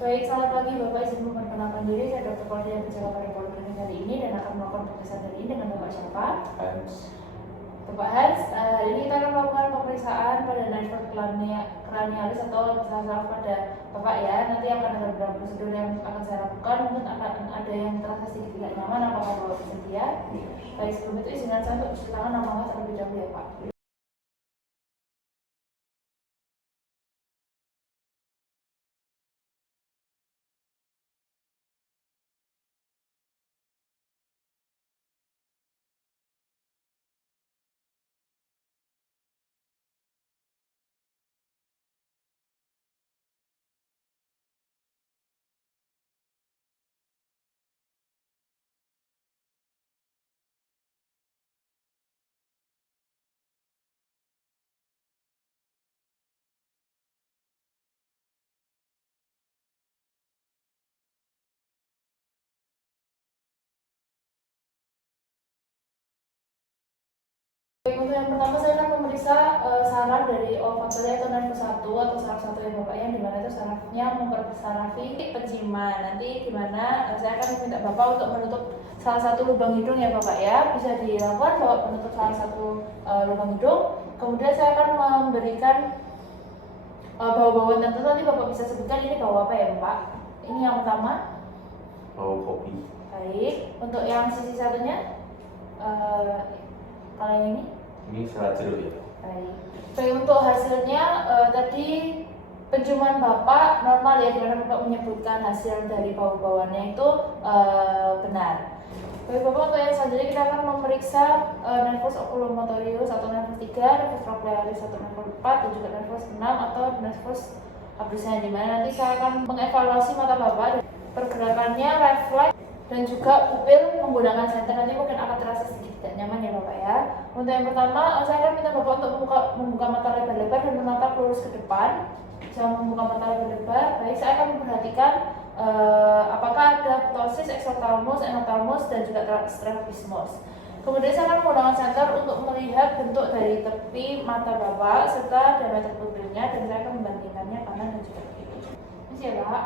Baik, selamat pagi Bapak, izin memperkenalkan diri. Saya Dr. Claudia yang bicara pada poliklinik hari ini dan akan melakukan pemeriksaan hari ini dengan Bapak siapa? Hans. Bapak Hans. Hari ini kita akan melakukan pemeriksaan pada nerve cranialis atau saraf pada Bapak ya. Nanti akan ada beberapa prosedur yang akan saya lakukan. Mungkin akan ada yang terasa sedikit tidak nyaman. Apakah Bapak bersedia? Baik, sebelum itu izinkan saya untuk cuci tangan nama Bapak terlebih dahulu ya Pak. Baik, untuk yang pertama saya akan memeriksa saraf dari olfaktory atau nervus 1 atau saraf 1 yang Bapak yang dimana itu sarafnya mempersarafi penciuman. Nanti dimana saya akan meminta Bapak untuk menutup salah satu lubang hidung ya Bapak ya. Bisa dilakukan Bapak menutup salah satu lubang hidung. Kemudian saya akan memberikan bau-bauan tertentu. Nanti Bapak bisa sebutkan ini bau apa ya Bapak. Ini yang pertama. Bau kopi. Baik, untuk yang sisi satunya kalau yang ini salad jeruk ya. Baik, untuk hasilnya tadi penciuman Bapak normal ya, dimana Bapak menyebutkan hasil dari bau-bauannya itu benar. Baik Bapak, untuk yang selanjutnya kita akan memeriksa nervus oculomotorius atau nervus 3, nervus trochlearis atau nervus 4 dan juga nervus 6 atau nervus abducens, dimana nanti saya akan mengevaluasi mata Bapak, pergerakannya, refleks dan juga pupil menggunakan senter. Nanti mungkin akan terasa sedikit tidak nyaman ya Bapak ya. Untuk yang pertama, saya akan minta Bapak untuk membuka mata lebar-lebar dan menatap lurus ke depan. Jangan membuka mata lebar-lebar. Baik, saya akan memperhatikan apakah ada ptosis, exophthalmos, enophthalmos dan juga strabismus. Kemudian saya akan menggunakan senter untuk melihat bentuk dari tepi mata Bapak serta diameter pupilnya, dan saya akan membandingkannya kanan dan juga kiri. Ini ya Pak.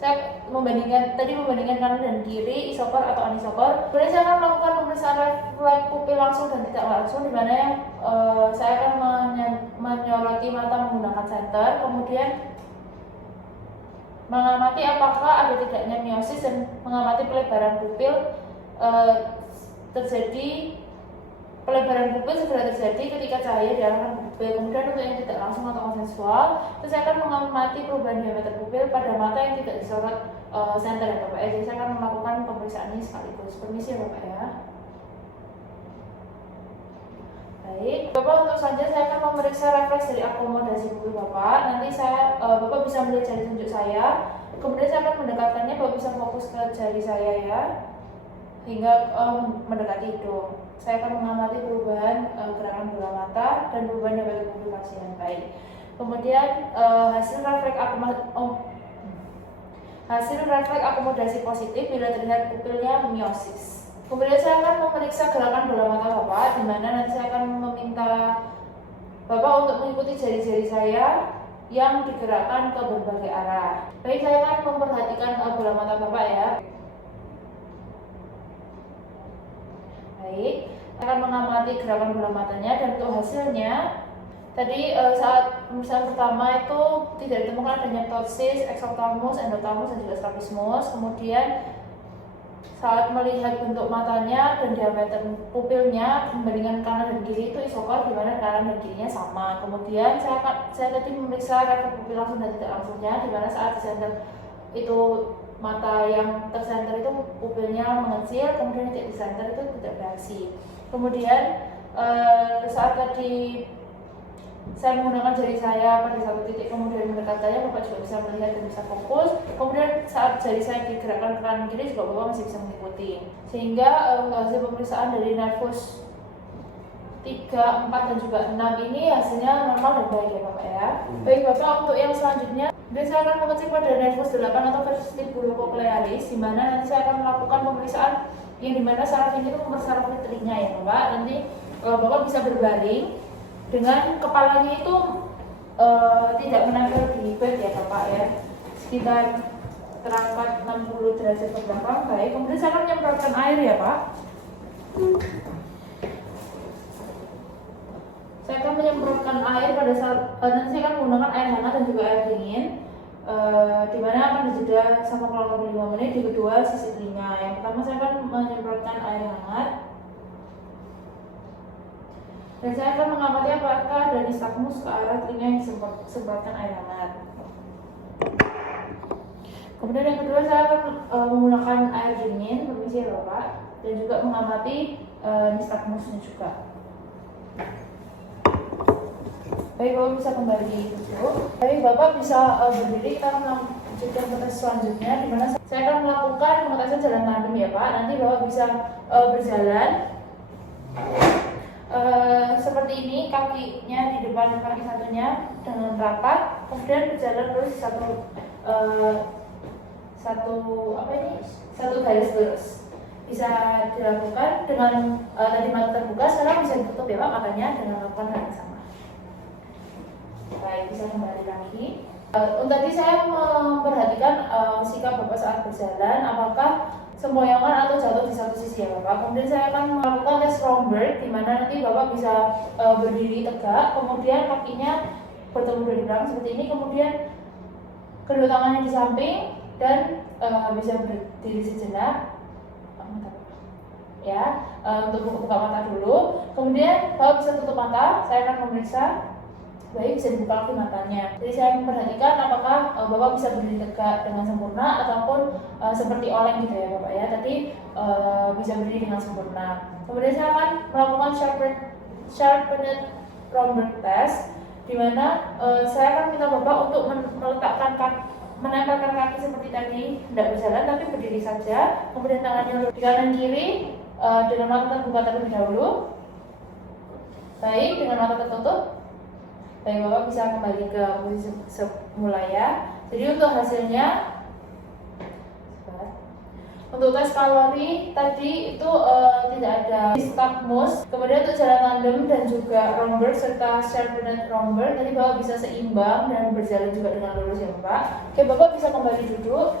Saya membandingkan kanan dan kiri, isopor atau anisopor. Kemudian saya akan melakukan pemeriksaan refleks pupil langsung dan tidak langsung, di mana yang saya akan menyoroti mata menggunakan senter, kemudian mengamati apakah ada tidaknya miosis dan mengamati pelebaran pupil terjadi. Pelebaran pupil segera terjadi ketika cahaya diarahkan ke pupil. Kemudian untuk yang tidak langsung atau konsensual, itu saya akan mengamati perubahan diameter pupil pada mata yang tidak disorot senter ya Bapak ya. Jadi saya akan melakukan pemeriksaan ini sekaligus. Permisi ya Bapak ya. Baik, Bapak, untuk selanjutnya saya akan memeriksa refleks dari akomodasi pupil Bapak. Nanti Bapak bisa melihat jari tunjuk saya. Kemudian saya akan mendekatkannya, Bapak bisa fokus ke jari saya ya, hingga mendekati hidung. Saya akan mengamati perubahan gerakan bola mata dan perubahan diameter pupil pasien. Baik. Kemudian hasil refleks akomodasi positif bila terlihat pupilnya miosis. Kemudian saya akan memeriksa gerakan bola mata Bapak, di mana nanti saya akan meminta Bapak untuk mengikuti jari-jari saya yang digerakkan ke berbagai arah. Baik, saya akan memperhatikan bola mata Bapak ya. Baik, akan mengamati gerakan bola matanya, dan untuk hasilnya tadi saat pemeriksaan pertama itu tidak ditemukan adanya ptosis, exophthalmos, endophthalmos dan juga strabismus. Kemudian saat melihat bentuk matanya dan diameter pupilnya membandingkan kanan dan kiri itu isopor, di mana kanan dan kirinya sama. Kemudian saya tadi memeriksa refleks pupil langsung dan tidak langsungnya, di mana saat di center itu mata yang tersenter itu pupilnya mengecil, kemudian tidak di center itu tidak bereaksi. Kemudian saat tadi saya menggunakan jari saya pada satu titik kemudian mendekatkannya, Bapak juga bisa melihat dan bisa fokus. Kemudian saat jari saya digerakkan ke kanan kiri juga Bapak masih bisa mengikuti. Sehingga hasil pemeriksaan dari nervus 3, 4 dan juga 6 ini hasilnya normal dan baik ya Bapak ya. Baik Bapak, untuk yang selanjutnya saya akan mengecek pada nervus 8 atau vestibulocochlearis, di mana nanti saya akan melakukan pemeriksaan yang dimana saraf ini itu mempersarafi telinga ya Bapak. Nanti Bapak bisa berbaring dengan kepalanya itu tidak menempel di bed ya. ya Bapak ya, sekitar terangkat 60 derajat ke belakang. Baik, kemudian saya akan menyemprotkan air ya Pak. Saya akan menyemprotkan air pada saat nanti saya akan menggunakan air hangat dan juga air dingin, di mana akan dijeda sama kurang lebih 5 menit di kedua sisi telinga. Yang pertama saya akan menyemprotkan air hangat dan saya akan mengamati apakah ada nistagmus ke arah telinga yang disemprotkan air hangat. Kemudian yang kedua saya akan menggunakan air dingin, permisi ya Bapak, dan juga mengamati nistagmusnya juga. Baik, Bapak bisa kembali duduk. Baik, Bapak bisa berdiri. Kita akan melanjutkan tes selanjutnya, di mana saya akan melakukan pengetesan jalan tandem ya Pak. Nanti Bapak bisa berjalan seperti ini, kakinya di depan kaki satunya dengan rapat, kemudian berjalan terus satu garis lurus. Bisa dilakukan dengan tadi mata terbuka, sekarang bisa ditutup ya Pak, makanya dengan melakukan hal yang sama. Baik, bisa kembali lagi. Tadi saya memperhatikan sikap Bapak saat berjalan, apakah sempoyongan atau jatuh di satu sisi ya Bapak. Kemudian saya akan melakukan tes Romberg, di mana nanti Bapak bisa berdiri tegak, kemudian kakinya bertemu dari belakang seperti ini, kemudian kedua tangannya di samping dan bisa berdiri sejenak. Ya, untuk buka mata dulu. Kemudian Bapak bisa tutup mata. Saya akan memeriksa. Baik, bisa dibuka lagi matanya. Jadi saya memperhatikan apakah Bapak bisa berdiri tegak dengan sempurna ataupun seperti oleng gitu ya Bapak ya. Tadi bisa berdiri dengan sempurna. Kemudian saya akan melakukan sharpened Romberg test, di mana saya akan minta Bapak untuk menempelkan kaki seperti tadi, tidak berjalan tapi berdiri saja. Kemudian tangannya di kanan kiri dengan mata terbuka terlebih dahulu. Baik, dengan mata tertutup. Baik, Bapak bisa kembali ke posisi semula ya. Jadi untuk hasilnya, untuk tes kalori tadi itu tidak ada nistagmus. Kemudian untuk jalan tandem dan juga Romberg serta sharpened Romberg, tadi Bapak bisa seimbang dan berjalan juga dengan lurus ya Bapak. Oke, Bapak bisa kembali duduk.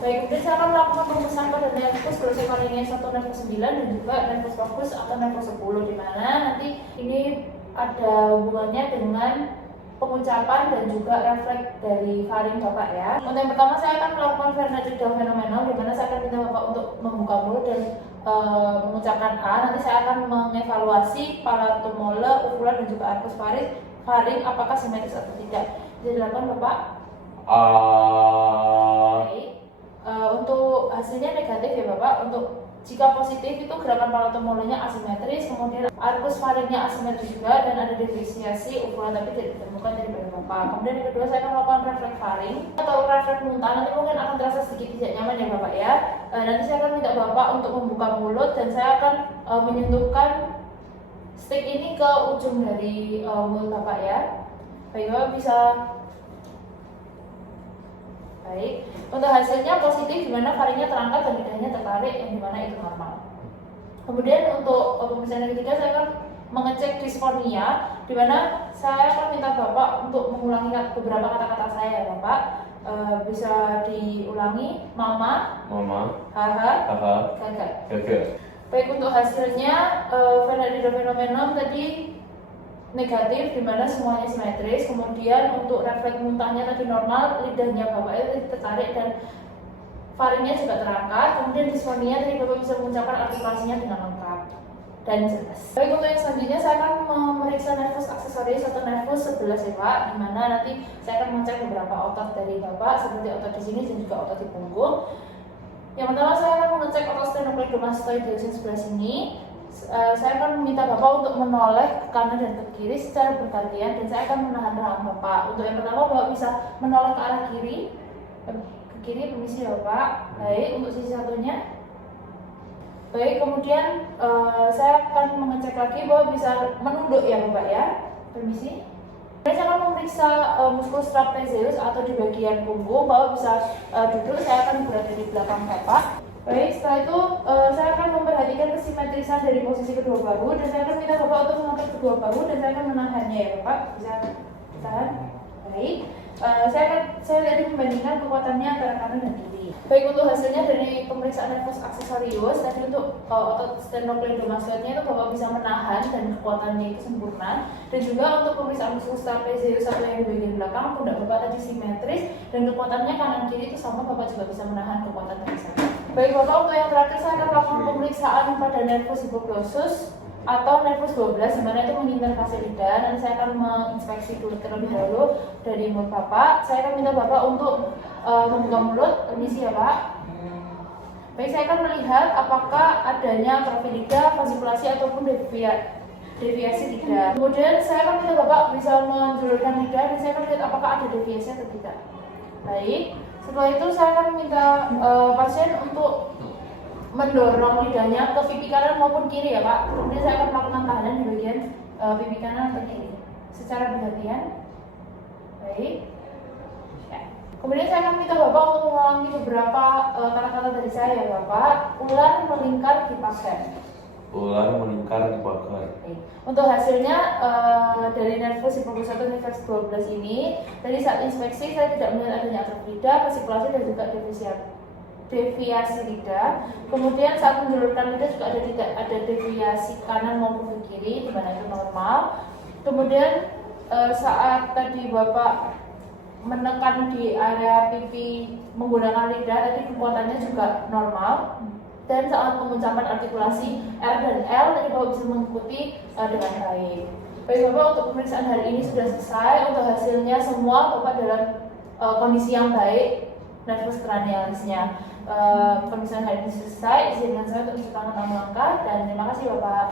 Baik, kemudian saya akan melakukan pemesan pada nervus glossopharyngeus 1, nervus 9 dan juga nervus vagus atau nervus 10, di mana nanti ini ada hubungannya dengan pengucapan dan juga refleks dari faring Bapak ya. Untuk yang pertama saya akan melakukan Verneuil phenomenon, di mana saya akan minta Bapak untuk membuka mulut dan mengucapkan A. Nanti saya akan mengevaluasi palatum mole, uvula dan juga arcus faring apakah simetris atau tidak. Bisa dilakukan Bapak? Baik. Untuk hasilnya negatif ya Bapak. Untuk jika positif itu gerakan palatum molenya asimetris, kemudian arcus faringnya asimetris juga, dan ada defisiasi uvula tapi tidak ditemukan dari pada Bapak. Kemudian yang kedua saya akan melakukan refleks faring atau refleks muntah. Nanti mungkin akan terasa sedikit tidak nyaman ya Bapak ya. Nanti saya akan minta Bapak untuk membuka mulut dan saya akan menyentuhkan stick ini ke ujung dari mulut Bapak ya. Baik, Bapak bisa. Baik, untuk hasilnya positif, di mana faringnya terangkat dan lidahnya tertarik, yang dimana itu normal. Kemudian untuk pemeriksaan yang ketiga saya akan mengecek disfonia, di mana saya akan minta Bapak untuk mengulangi beberapa kata-kata saya ya Bapak. Bisa diulangi, mama, haha, gagak. Baik, untuk hasilnya Verneuil phenomenon tadi negatif, di mana semuanya simetris. Kemudian untuk refleks muntahnya tadi normal, lidahnya Bapak itu tertarik dan faringnya juga terangkat. Kemudian disfonia tadi Bapak bisa mengucapkan artikulasinya dengan lengkap dan jelas. Baik, untuk yang selanjutnya saya akan memeriksa nervus aksesoris atau nervus 11 ya Pak, di mana nanti saya akan mengecek beberapa otot dari Bapak seperti otot di sini dan juga otot di punggung. Yang pertama saya akan mengecek otot sternocleidomastoideus sebelah sini. Saya akan meminta Bapak untuk menoleh ke kanan dan ke kiri secara bergantian, dan saya akan menahan rahang Bapak. Untuk yang pertama Bapak bisa menoleh ke arah kiri, ke kiri, permisi ya Bapak. Baik, untuk sisi satunya. Baik, kemudian saya akan mengecek lagi Bapak bisa menunduk ya Bapak ya, permisi. Saya akan memeriksa muskulus trapezius atau di bagian punggung. Bapak bisa duduk, saya akan berada di belakang Bapak. Baik, setelah itu saya akan memperhatikan kesimetrisan dari posisi kedua bahu, dan saya akan minta Bapak untuk mengangkat kedua bahu dan saya akan menahannya ya Bapak. Bisa tahan. Baik, saya tadi membandingkan kekuatannya antara kanan dan kiri. Baik untuk hasilnya dari pemeriksaan nervus aksesorius, tadi untuk otot sternocleidomastoidnya itu Bapak bisa menahan dan kekuatannya itu sempurna. Dan juga untuk pemeriksaan muskulus trapezius atau yang di bagian belakang, pundak Bapak tadi simetris dan kekuatannya kanan kiri itu sama, Bapak juga bisa menahan kekuatan dari sana. Baik Bapak, untuk yang terakhir saya akan melakukan pemeriksaan pada nervus hipoglossus atau nervus 12 di mana itu menginterfase lidah. Dan saya akan menginspeksi dulu terlebih dahulu dari mulut Bapak. Saya akan minta Bapak untuk membuka mulut, permisi ya Pak. Baik, saya akan melihat apakah adanya atrofi lidah, fascikulasi ataupun deviasi lidah. Kemudian saya akan minta Bapak bisa menjulurkan lidah dan saya akan lihat apakah ada deviasi atau tidak. Baik, setelah itu saya akan minta pasien untuk mendorong lidahnya ke pipi kanan maupun kiri ya Pak. Kemudian saya akan melakukan tahanan di bagian pipi kanan atau kiri secara bergantian. Baik. Ya. Kemudian saya akan minta Bapak untuk mengulangi beberapa kata-kata dari saya ya Bapak. Ular melingkar di pagar. Ular melingkar di pagar. Untuk hasilnya dari nervus hipoglossus atau nervus 12 ini, dari saat inspeksi saya tidak melihat adanya atrofi lidah, fascikulasi dan juga deviasi lidah. Kemudian saat menjulurkan lidah juga tidak ada deviasi kanan maupun ke kiri, di mana itu normal. Kemudian saat tadi Bapak menekan di area pipi menggunakan lidah, tadi kekuatannya juga normal. Dan saat pengucapan artikulasi R dan L tadi Bapak bisa mengikuti dengan baik. Baik Bapak, untuk pemeriksaan hari ini sudah selesai. Untuk hasilnya semua Bapak dalam kondisi yang baik, nervus cranialisnya. Pemeriksaan hari ini selesai. Izinkan saya untuk mencuci tangan 6 langkah dan terima kasih Bapak.